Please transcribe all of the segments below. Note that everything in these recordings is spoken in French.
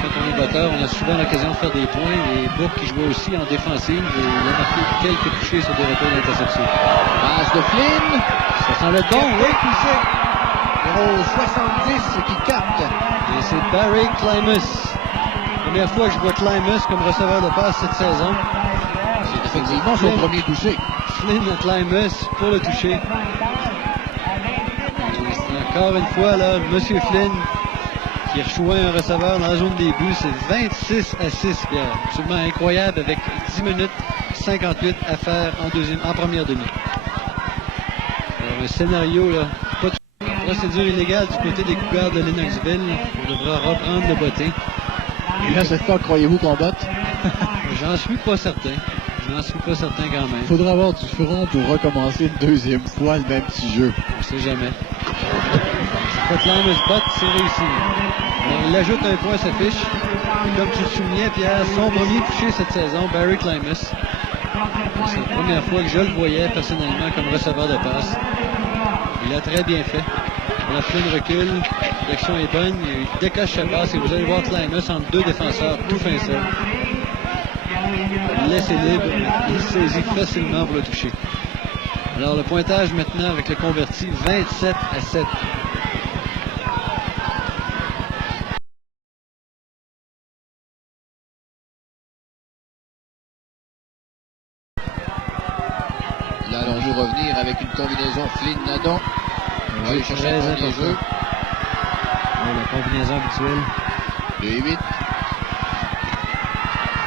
quand on est batteur, on a souvent l'occasion de faire des points. Et Bourque qui jouait aussi en défensive, et il a marqué quelques touchés sur des retours d'interception. Passe de Flynn. Ça semble être bon, oui. Numéro 70 qui capte. Et c'est Barry Klimus. Première fois que je vois Klimus comme receveur de passe cette saison. C'est effectivement son premier touché. Flynn à Klimus pour le toucher. Et encore une fois, là, M. Flynn qui rejoint un receveur dans la zone des buts. C'est 26-6, Pierre. Absolument incroyable avec 10 minutes 58 à faire en première demi. Alors, un scénario, là, pas de procédure illégale du côté des Cougars de Lennoxville. On devra reprendre le bottin. Et là, cette fois, croyez-vous qu'on botte? J'en suis pas certain. J'en suis pas certain quand même. Il faudra avoir du front pour recommencer une deuxième fois le même petit jeu. On sait jamais. Quand Klimus botte, c'est réussi. Alors, il ajoute un point à sa fiche. Et comme tu le soulignais, Pierre, son premier touché cette saison, Barry Klimus. C'est la première fois que je le voyais personnellement comme receveur de passe. Il a très bien fait. La Flynn recule, l'action est bonne, il décoche sa passe et vous allez voir Klimus entre deux défenseurs, tout fin seul. Laissé libre, il saisit facilement pour le toucher. Alors le pointage maintenant avec le converti, 27-7. Là, allons-nous revenir avec une combinaison Flynn-Nadon. On va aller chercher un premier jeu. Oui, la combinaison habituelle. 2-8.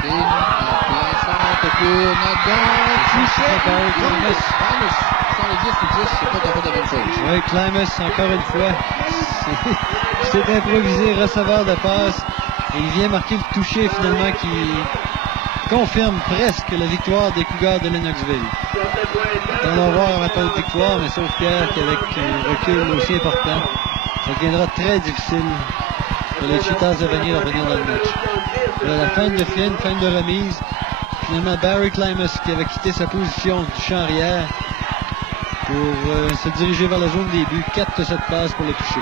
Flynn, en plein centre pour Nadon. Touché. Klimus. Sans le 10 ou 10, c'est pas tout à fait la même chose. Oui, Klimus, encore une fois. C'est improvisé, receveur de passe. Et il vient marquer le toucher finalement qui confirme presque la victoire des Cougars de Lennoxville. Attendons voir un rappel de victoire, mais sauf Pierre qu'avec un recul aussi important, ça deviendra très difficile pour les Cheetahs de venir revenir dans le match. Voilà, la fin de Flynn, fin de remise. Finalement, Barry Klimus qui avait quitté sa position du champ arrière pour se diriger vers la zone des buts. 4 de cette passe pour le toucher.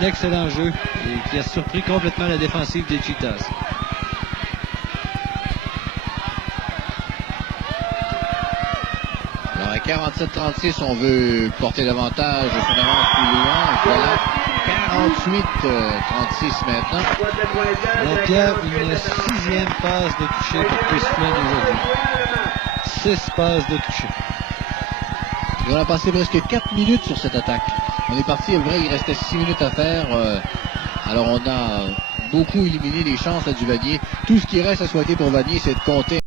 Un excellent jeu et qui a surpris complètement la défensive des Cheetahs. Alors à 47-36, on veut porter davantage son avance plus loin. Voilà. 48-36 maintenant. Alors Pierre, une 6e passe de toucher pour Chris Flynn aujourd'hui. 6 passes de toucher. Et on a passé presque 4 minutes sur cette attaque. On est parti, vrai, il restait 6 minutes à faire. Alors on a beaucoup éliminé les chances à du Vanier. Tout ce qui reste à souhaiter pour Vanier, c'est de compter